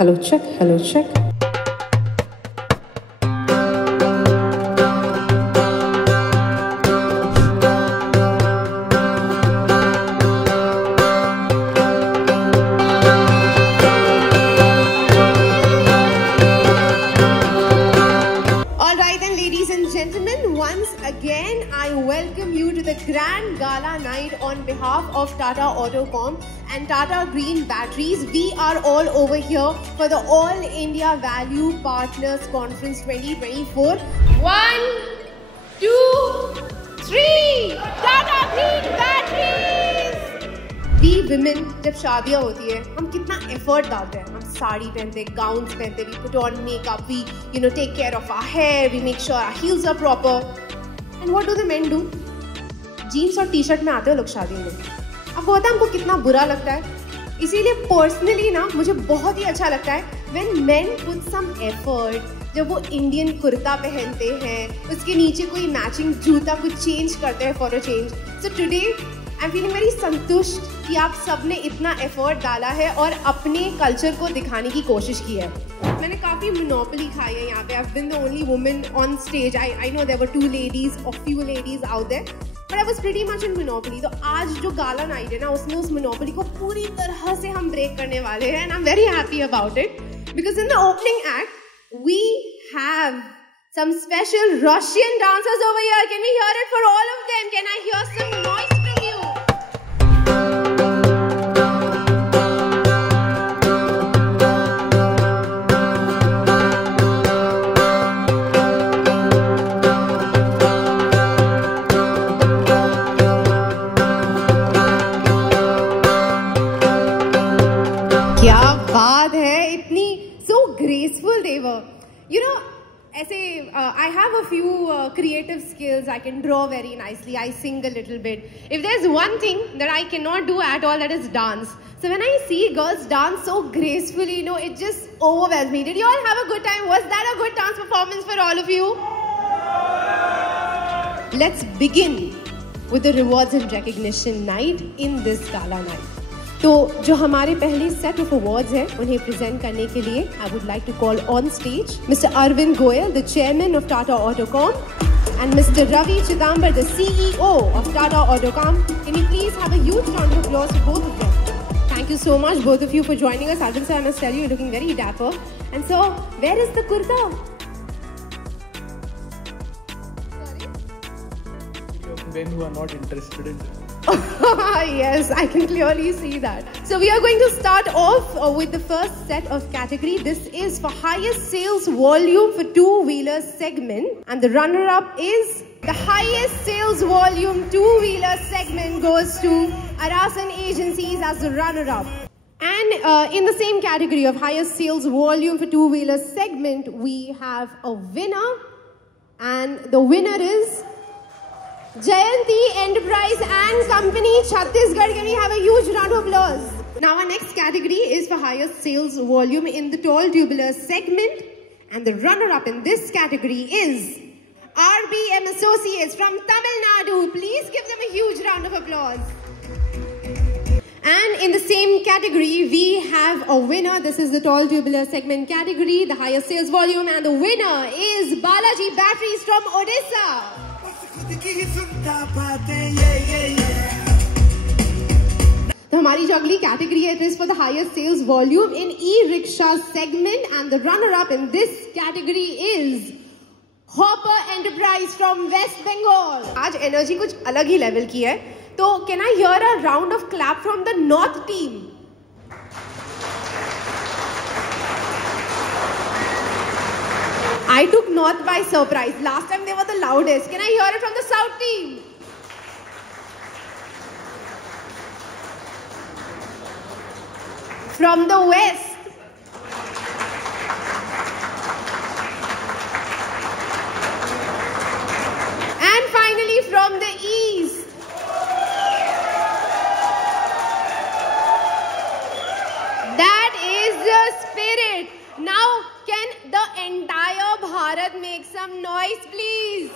Hello, check. Hello, check. Once again, I welcome you to the Grand Gala Night on behalf of Tata Autocom and Tata Green Batteries. We are all over here for the All India Value Partners Conference 2024. 1, 2, 3, Tata Green Batteries! We women, जब शादियाँ होती है, हम कितना effort डालते हैं. हम साड़ी पहनते, gowns पहनते, we put on makeup, we take care of our hair, we make sure our heels are proper. And what do the men do? Jeans और टी-शर्ट में आते हैं लोग शादी में. अब वो होता है हमको कितना बुरा लगता है. इसीलिए पर्सनली ना मुझे बहुत ही अच्छा लगता है when men put some effort. जब वो इंडियन कुर्ता पहनते हैं, उसके नीचे कोई मैचिंग जूता कुछ चेंज करते हैं for a change. So today I am feeling very संतुष्ट कि आप सब ने इतना एफर्ट डाला है और अपने कल्चर को दिखाने की कोशिश की है. मैंने काफ़ी मोनोपोली खाई है यहाँ पे. I've been the only woman on stage. I know there were 2 ladies or few ladies out there, but I was pretty much in monopoly. तो आज जो गाला नाइट है ना, उसमें उस मोनोपोली को पूरी तरह से हम ब्रेक करने वाले हैं. And I'm very happy about it because in the opening act we have some special Russian dancers over here. Can we hear it for all of them? Can I hear some noise? क्या बात है, इतनी so graceful they were. ऐसे I have a few creative skills. I can draw very nicely. I sing a little bit. If there's one thing that I cannot do at all, that is dance. So when I see girls dance so gracefully, it just overwhelms me. Did you all have a good time? Was that a good dance performance for all of you? Let's begin with the rewards and recognition night in this gala night. तो जो हमारे पहले set of awards हैं उन्हें present करने के लिए I would like to call on stage mister Arvind Goyal, the chairman of Tata Autocomp, and mister Ravi Chidambar, the CEO of Tata Autocomp. Can you please have a huge round of applause for both of them. Thank you so much both of you for joining us. Arvind sir, I must tell you, you're looking very dapper. And so, where is the kurta? Men who are not interested in yes, I can clearly see that. So we are going to start off with the first set of category. This is for highest sales volume for two-wheeler segment, and the runner-up is the highest sales volume two-wheeler segment goes to Arasan Agencies as the runner-up. And in the same category of highest sales volume for two-wheeler segment, we have a winner, and the winner is Jayanti Enterprise and Company, Chhattisgarh. Can we have a huge round of applause? Now our next category is for highest sales volume in the tall tubular segment, and the runner-up in this category is RBM Associates from Tamil Nadu. Please give them a huge round of applause. And in the same category, we have a winner. This is the tall tubular segment category, the highest sales volume, and the winner is Balaji Batteries from Odisha. तो हमारी जो अगली category है, is for the highest sales volume in e rickshaw segment, and the runner up in this category is Hopper Enterprise from West Bengal. आज energy कुछ अलग ही level की है, तो can I hear a round of clap from the north team? I took North by surprise. Last time they were the loudest. Can I hear it from the South team? From the West. And finally from the East. That is the spirit. Now, can the entire Bharat make some noise, please?